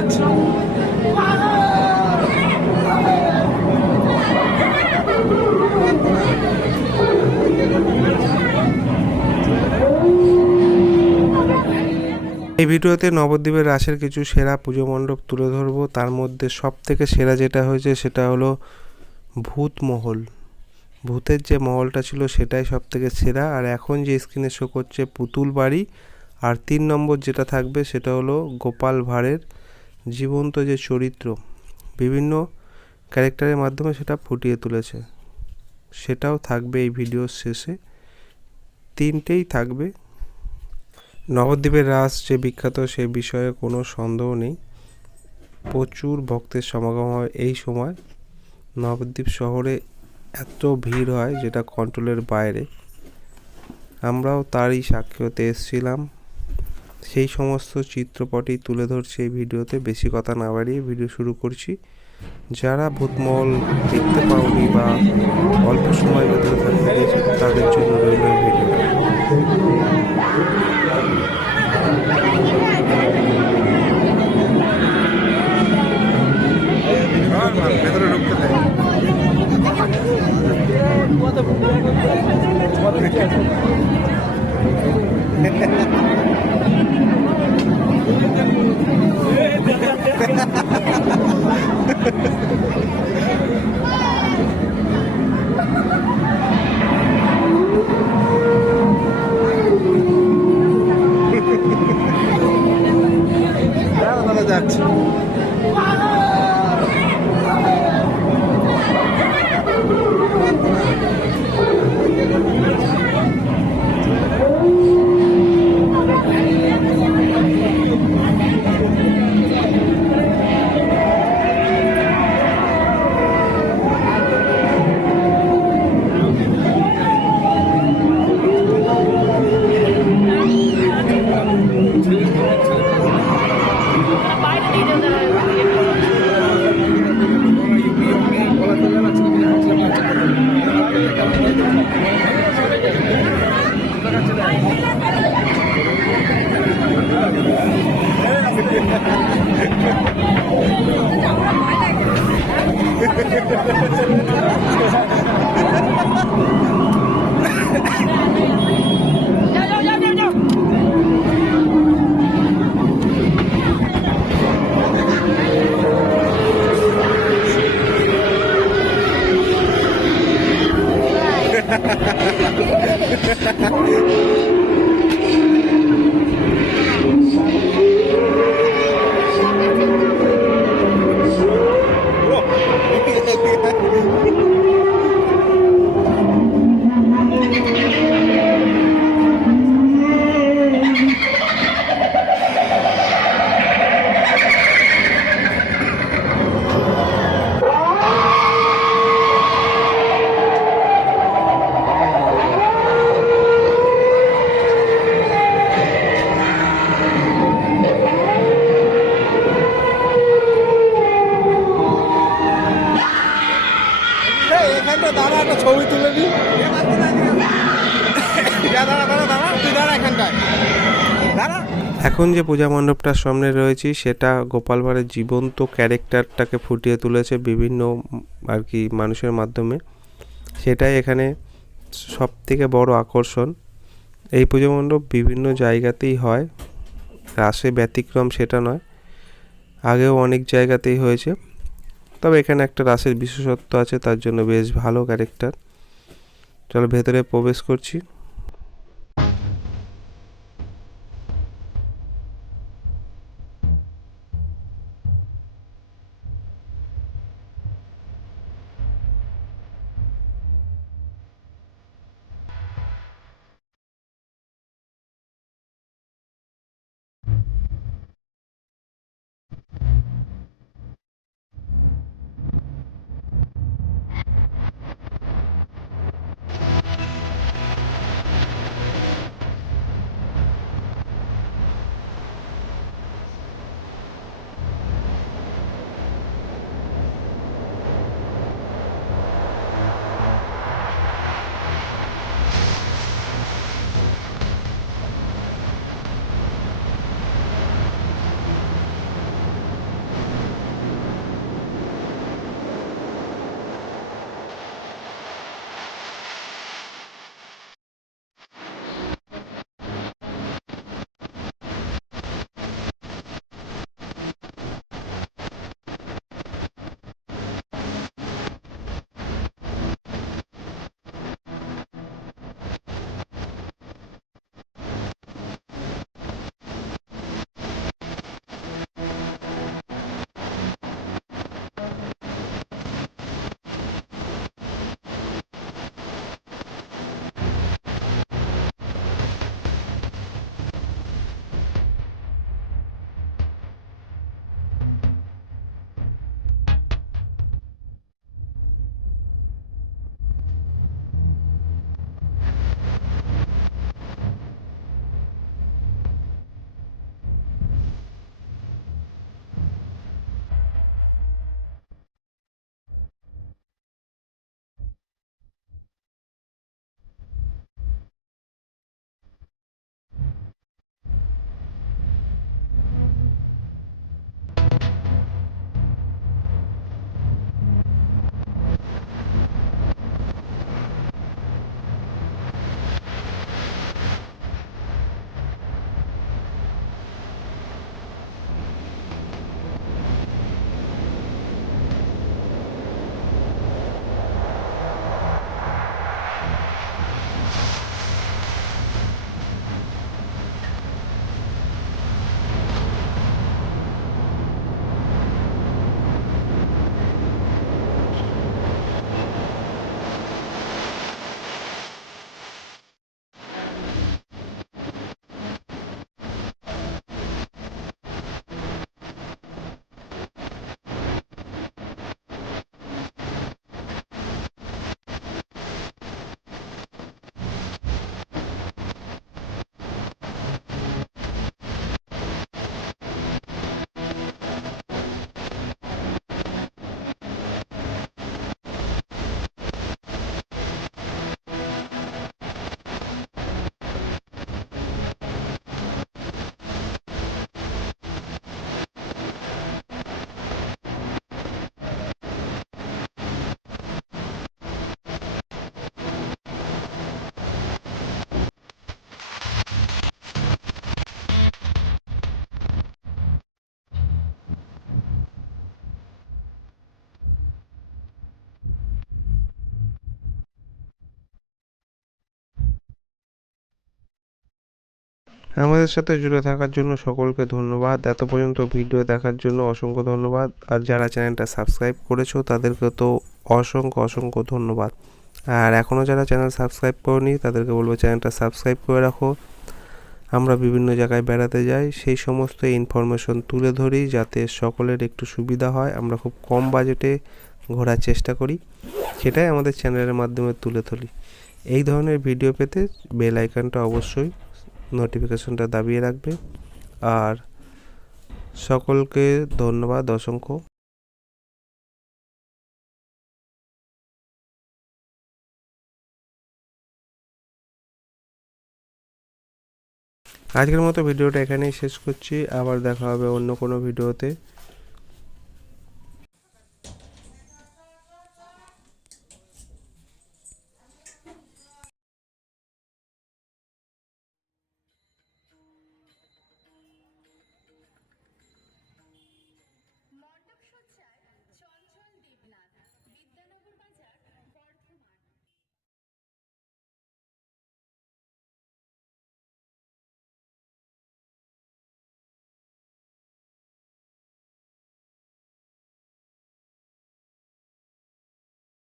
যাচ্ছে। এই ভিডিওতে নবদ্বীপের রাসের কিছু সেরা পুজো মণ্ডপ তুলে ধরবো। তার মধ্যে সব থেকে সেরা যেটা হয়েছে সেটা হলো ভূত মহল। ভূতের যে মহলটা ছিল সেটাই সব থেকে সেরা। আর এখন যে স্ক্রিনে শো করছে পুতুল বাড়ি। আর 3 নম্বর যেটা থাকবে সেটা হলো গোপাল ভাঁড়ের জীবন্ত যে চরিত্র, বিভিন্ন ক্যারেক্টারের মাধ্যমে সেটা ফুটিয়ে তুলেছে, সেটাও থাকবে এই ভিডিওর শেষে। 3টেই থাকবে। নবদ্বীপের রাস যে বিখ্যাত সে বিষয়ে কোনো সন্দেহ নেই। প্রচুর ভক্তের সমাগম হয় এই সময়। নবদ্বীপ শহরে এত ভিড় হয় যেটা কন্ট্রোলের বাইরে। আমরাও তারই সাক্ষী হতে এসেছিলাম। সেই সমস্ত চিত্রপটই তুলে ধরছি এই ভিডিওতে। বেশি কথা না বাড়িয়ে ভিডিও শুরু করছি। যারা ভূতমহল দেখতে পাওনি বা অল্প সময় ভেতরে থাকতে গিয়েছে তাদের জন্য রইল এই ভিডিওটা। ভেতরে ঢুকতে দেয়। যাচ্ছে। দাঁড়া, একটা ছবি তুলে নি। এখন যে পূজা মণ্ডপটার সামনে রয়েছি সেটা গোপাল ভাঁড়ের জীবন্ত ক্যারেক্টারটাকে ফুটিয়ে তুলেছে বিভিন্ন আর কি মানুষের মাধ্যমে। সেটাই এখানে সব থেকে বড় আকর্ষণ। এই পুজো মণ্ডপ বিভিন্ন জায়গাতেই হয়, রাসে ব্যতিক্রম সেটা নয়, আগেও অনেক জায়গাতেই হয়েছে। তবে এখানে একটা রাসের বিশেষত্ব আছে, তার জন্য বেশ ভালো ক্যারেক্টার। চলো ভেতরে প্রবেশ করছি। আমাদের সাথে জুড়ে থাকার জন্য সকলকে ধন্যবাদ। এত পর্যন্ত ভিডিও দেখার জন্য অসংখ্য ধন্যবাদ। আর যারা চ্যানেলটা সাবস্ক্রাইব করেছো তাদেরকে তো অসংখ্য ধন্যবাদ। আর এখনও যারা চ্যানেল সাবস্ক্রাইব করেনি তাদেরকে বলবো চ্যানেলটা সাবস্ক্রাইব করে রাখো। আমরা বিভিন্ন জায়গায় বেড়াতে যাই, সেই সমস্ত ইনফরমেশন তুলে ধরি যাতে সকলের একটু সুবিধা হয়। আমরা খুব কম বাজেটে ঘোরার চেষ্টা করি, সেটাই আমাদের চ্যানেলের মাধ্যমে তুলে ধরি। এই ধরনের ভিডিও পেতে বেল আইকনটা অবশ্যই নোটিফিকেশনটা দাবিয়ে রাখবে। আর সকলকে ধন্যবাদ অসংখ্য। আজকের মতো ভিডিওটা এখানেই শেষ করছি। আবার দেখা হবে অন্য কোনো ভিডিওতে।